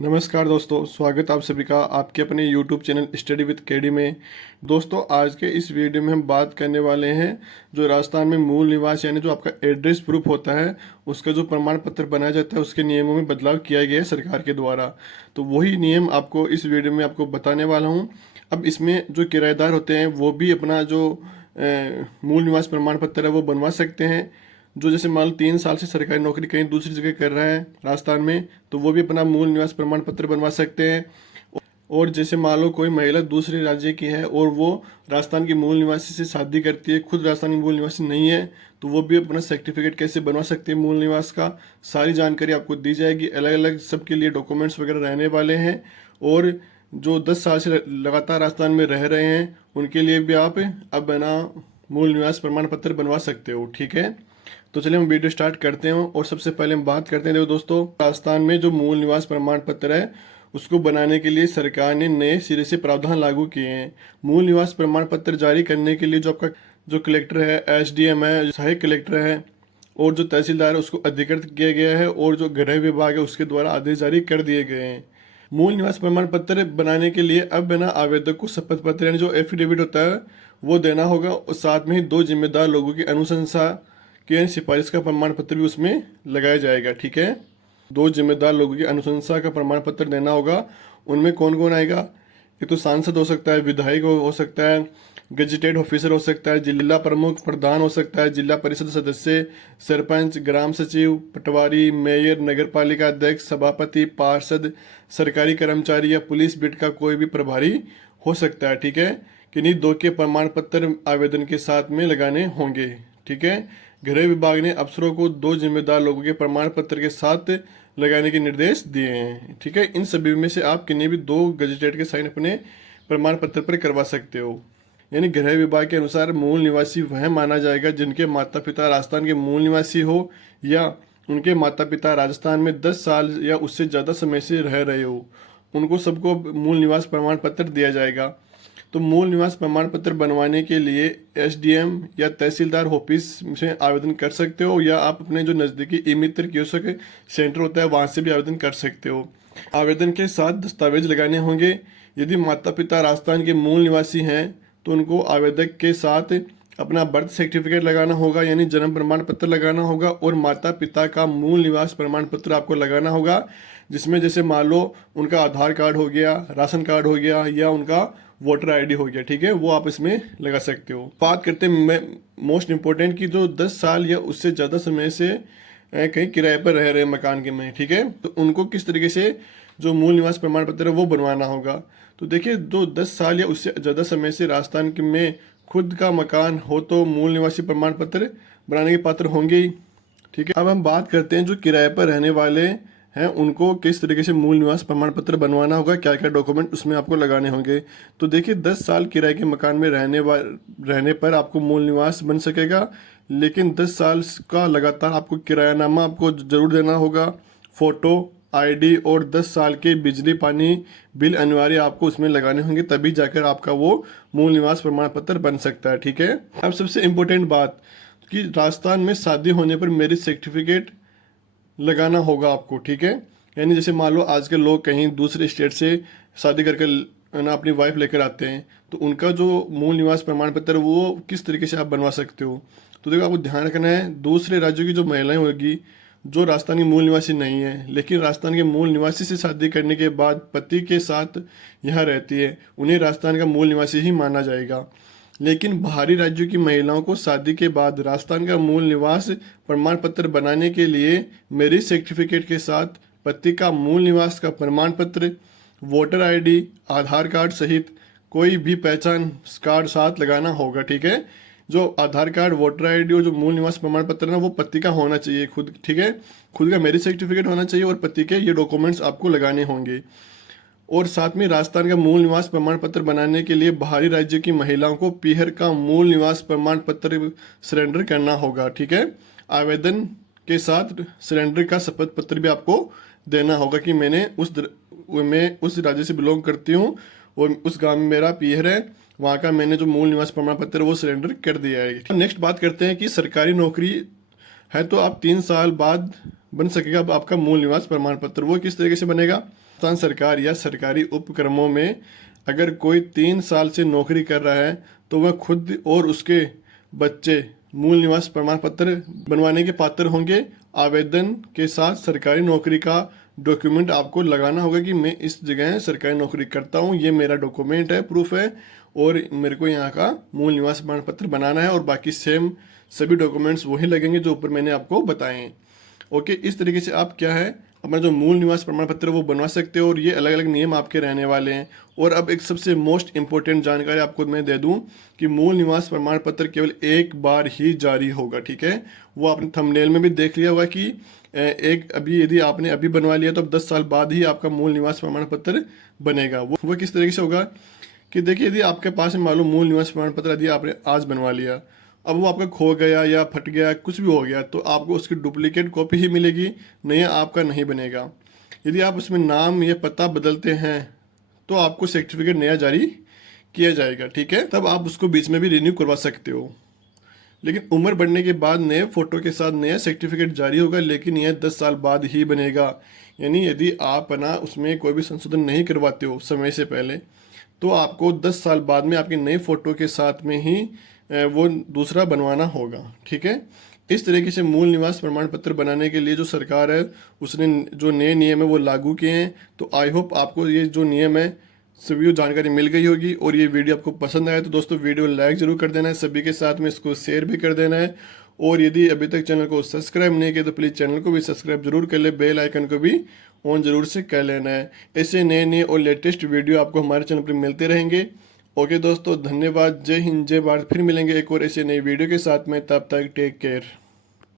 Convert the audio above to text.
नमस्कार दोस्तों, स्वागत आप सभी का आपके अपने YouTube channel study with KD में। दोस्तों, आज के इस वीडियो में हम बात करने वाले हैं जो राजस्थान में मूल निवास यानी जो आपका एड्रेस प्रूफ होता है उसका जो प्रमाण पत्र बनाया जाता है उसके नियमों में बदलाव किया गया है सरकार के द्वारा। तो वही नियम आपको इस वीडियो में आपको बताने वाला हूँ। अब इसमें जो किराएदार होते हैं वो भी अपना जो मूल निवास प्रमाण पत्र है वो बनवा सकते हैं। जो जैसे मान लो 3 साल से सरकारी नौकरी कहीं दूसरी जगह कर रहा है राजस्थान में, तो वो भी अपना मूल निवास प्रमाण पत्र बनवा सकते हैं। और जैसे मान लो कोई महिला दूसरे राज्य की है और वो राजस्थान की मूल निवासी से शादी करती है, खुद राजस्थान की मूल निवासी नहीं है, तो वो भी अपना सर्टिफिकेट कैसे बनवा सकती है मूल निवास का, सारी जानकारी आपको दी जाएगी। अलग अलग सबके लिए डॉक्यूमेंट्स वगैरह रहने वाले हैं। और जो 10 साल से लगातार राजस्थान में रह रहे हैं उनके लिए भी आप अब बना मूल निवास प्रमाण पत्र बनवा सकते हो। ठीक है, तो चलिए हम वीडियो स्टार्ट करते हैं। और सबसे पहले हम बात करते हैं, देखो दोस्तों, राजस्थान में जो मूल निवास प्रमाण पत्र है उसको बनाने के लिए सरकार ने नए सिरे से प्रावधान लागू किए हैं। मूल निवास प्रमाण पत्र जारी करने के लिए जो आपका जो कलेक्टर है, एसडीएम है, सहायक कलेक्टर है और जो तहसीलदार है उसको अधिकृत किया गया है और जो गृह विभाग है उसके द्वारा आदेश जारी कर दिए गए हैं। मूल निवास प्रमाण पत्र बनाने के लिए अब बिना आवेदक को शपथ पत्र यानी जो एफिडेविट होता है वो देना होगा और साथ में ही 2 जिम्मेदार लोगों की अनुशंसा की सिफारिश का प्रमाण पत्र भी उसमें लगाया जाएगा। ठीक है, 2 जिम्मेदार लोगों की अनुशंसा का प्रमाण पत्र देना होगा। उनमें कौन कौन आएगा? ये तो सांसद हो सकता है, विधायक हो सकता है, गजेटेड ऑफिसर हो सकता है, जिला प्रमुख प्रधान हो सकता है, जिला परिषद सदस्य, सरपंच, ग्राम सचिव, पटवारी, मेयर, नगर पालिका अध्यक्ष, सभापति, पार्षद, सरकारी कर्मचारी या पुलिस बिट का कोई भी प्रभारी हो सकता है। ठीक है, किन्हीं 2 के प्रमाण पत्र आवेदन के साथ में लगाने होंगे। ठीक है, गृह विभाग ने अफसरों को 2 जिम्मेदार लोगों के प्रमाण पत्र के साथ लगाने के निर्देश दिए हैं। ठीक है, इन सभी में से आप किन्हीं भी 2 गजेटेड के साइन अपने प्रमाण पत्र पर करवा सकते हो। यानी गृह विभाग के अनुसार मूल निवासी वह माना जाएगा जिनके माता पिता राजस्थान के मूल निवासी हो या उनके माता पिता राजस्थान में 10 साल या उससे ज़्यादा समय से रह रहे हो, उनको सबको मूल निवास प्रमाण पत्र दिया जाएगा। तो मूल निवास प्रमाण पत्र बनवाने के लिए एसडीएम या तहसीलदार ऑफिस से आवेदन कर सकते हो या आप अपने जो नज़दीकी ई मित्र कियोस्क सेंटर होता है वहाँ से भी आवेदन कर सकते हो। आवेदन के साथ दस्तावेज लगाने होंगे। यदि माता पिता राजस्थान के मूल निवासी हैं तो उनको आवेदक के साथ अपना बर्थ सर्टिफिकेट लगाना होगा यानी जन्म प्रमाण पत्र लगाना होगा और माता पिता का मूल निवास प्रमाण पत्र आपको लगाना होगा, जिसमें जैसे मान लो उनका आधार कार्ड हो गया, राशन कार्ड हो गया या उनका वोटर आईडी हो गया। ठीक है, वो आप इसमें लगा सकते हो। बात करते हैं मोस्ट इम्पोर्टेंट की जो 10 साल या उससे ज़्यादा समय से कहीं किराए पर रह रहे हैं मकान के में। ठीक है, तो उनको किस तरीके से जो मूल निवास प्रमाण पत्र है वो बनवाना होगा। तो देखिए, जो 10 साल या उससे ज़्यादा समय से राजस्थान के में खुद का मकान हो तो मूल निवासी प्रमाण पत्र बनाने के पात्र होंगे ही। ठीक है, अब हम बात करते हैं जो किराए पर रहने वाले हैं उनको किस तरीके से मूल निवास प्रमाण पत्र बनवाना होगा, क्या क्या डॉक्यूमेंट उसमें आपको लगाने होंगे। तो देखिए, 10 साल किराए के मकान में रहने पर आपको मूल निवास बन सकेगा, लेकिन 10 साल का लगातार आपको किरायानामा आपको जरूर देना होगा, फोटो, आईडी और 10 साल के बिजली पानी बिल अनिवार्य आपको उसमें लगाने होंगे, तभी जाकर आपका वो मूल निवास प्रमाण पत्र बन सकता है। ठीक है, अब सबसे इम्पोर्टेंट बात कि राजस्थान में शादी होने पर मैरिज सर्टिफिकेट लगाना होगा आपको। ठीक है, यानी जैसे मान लो आजकल लोग कहीं दूसरे स्टेट से शादी करके ना अपनी वाइफ लेकर आते हैं, तो उनका जो मूल निवास प्रमाण पत्र वो किस तरीके से आप बनवा सकते हो। तो देखो, आपको ध्यान रखना है, दूसरे राज्यों की जो महिलाएं होगी जो राजस्थान की मूल निवासी नहीं है लेकिन राजस्थान के मूल निवासी से शादी करने के बाद पति के साथ यहाँ रहती है, उन्हें राजस्थान का मूल निवासी ही माना जाएगा। लेकिन बाहरी राज्यों की महिलाओं को शादी के बाद राजस्थान का मूल निवास प्रमाण पत्र बनाने के लिए मैरिज सर्टिफिकेट के साथ पति का मूल निवास का प्रमाण पत्र, वोटर आईडी, आधार कार्ड सहित कोई भी पहचान कार्ड साथ लगाना होगा। ठीक है, जो आधार कार्ड, वोटर आईडी और जो मूल निवास प्रमाण पत्र ना वो पति का होना चाहिए खुद। ठीक है, खुद का मैरिज सर्टिफिकेट होना चाहिए और पति के ये डॉक्यूमेंट्स आपको लगाने होंगे। और साथ में राजस्थान का मूल निवास प्रमाण पत्र बनाने के लिए बाहरी राज्य की महिलाओं को पीहर का मूल निवास प्रमाण पत्र सरेंडर करना होगा। ठीक है, आवेदन के साथ सरेंडर का शपथ पत्र भी आपको देना होगा कि मैं उस राज्य से बिलोंग करती हूँ और उस गांव में मेरा पीहर है, वहाँ का मैंने जो मूल निवास प्रमाण पत्र वो सरेंडर कर दिया है। नेक्स्ट बात करते हैं कि सरकारी नौकरी है तो आप 3 साल बाद बन सकेगा अब आपका मूल निवास प्रमाण पत्र। वो किस तरीके से बनेगा? राजस्थान सरकार या सरकारी उपक्रमों में अगर कोई 3 साल से नौकरी कर रहा है तो वह खुद और उसके बच्चे मूल निवास प्रमाण पत्र बनवाने के पात्र होंगे। आवेदन के साथ सरकारी नौकरी का डॉक्यूमेंट आपको लगाना होगा कि मैं इस जगह सरकारी नौकरी करता हूँ, ये मेरा डॉक्यूमेंट है, प्रूफ है, और मेरे को यहाँ का मूल निवास प्रमाण पत्र बनाना है। और बाकी सेम सभी डॉक्यूमेंट्स वही लगेंगे जो ऊपर मैंने आपको बताए हैं। ओके, इस तरीके से आप क्या है अपना जो मूल निवास प्रमाण पत्र वो बनवा सकते हो, और ये अलग अलग नियम आपके रहने वाले हैं। और अब एक सबसे मोस्ट इंपॉर्टेंट जानकारी आपको मैं दे दूं कि मूल निवास प्रमाण पत्र केवल एक बार ही जारी होगा, ठीक है। वो आपने थंबनेल में भी देख लिया होगा कि एक अभी यदि आपने अभी बनवा लिया तो अब 10 साल बाद ही आपका मूल निवास प्रमाण पत्र बनेगा। वो किस तरीके से होगा कि देखिए, यदि आपके पास मालूम मूल निवास प्रमाण पत्र यदि आपने आज बनवा लिया, अब वो आपका खो गया या फट गया, कुछ भी हो गया, तो आपको उसकी डुप्लीकेट कॉपी ही मिलेगी, नया आपका नहीं बनेगा। यदि आप उसमें नाम या पता बदलते हैं तो आपको सर्टिफिकेट नया जारी किया जाएगा, ठीक है। तब आप उसको बीच में भी रिन्यू करवा सकते हो। लेकिन उम्र बढ़ने के बाद नए फोटो के साथ नया सर्टिफिकेट जारी होगा, लेकिन यह 10 साल बाद ही बनेगा। यानी यदि आप ना उसमें कोई भी संशोधन नहीं करवाते हो समय से पहले, तो आपको 10 साल बाद में आपके नए फोटो के साथ में ही वो दूसरा बनवाना होगा, ठीक है। इस तरीके से मूल निवास प्रमाण पत्र बनाने के लिए जो सरकार है उसने जो नए नियम है वो लागू किए हैं। तो आई होप आपको ये जो नियम है सभी जानकारी मिल गई होगी, और ये वीडियो आपको पसंद आया तो दोस्तों वीडियो लाइक जरूर कर देना है, सभी के साथ में इसको शेयर भी कर देना है। और यदि अभी तक चैनल को सब्सक्राइब नहीं किया तो प्लीज़ चैनल को भी सब्सक्राइब जरूर कर ले, बेल आइकन को भी ऑन जरूर से कर लेना है। ऐसे नए नए और लेटेस्ट वीडियो आपको हमारे चैनल पर मिलते रहेंगे। ओके दोस्तों, धन्यवाद, जय हिंद, जय भारत। फिर मिलेंगे एक और ऐसे नई वीडियो के साथ में, तब तक टेक केयर।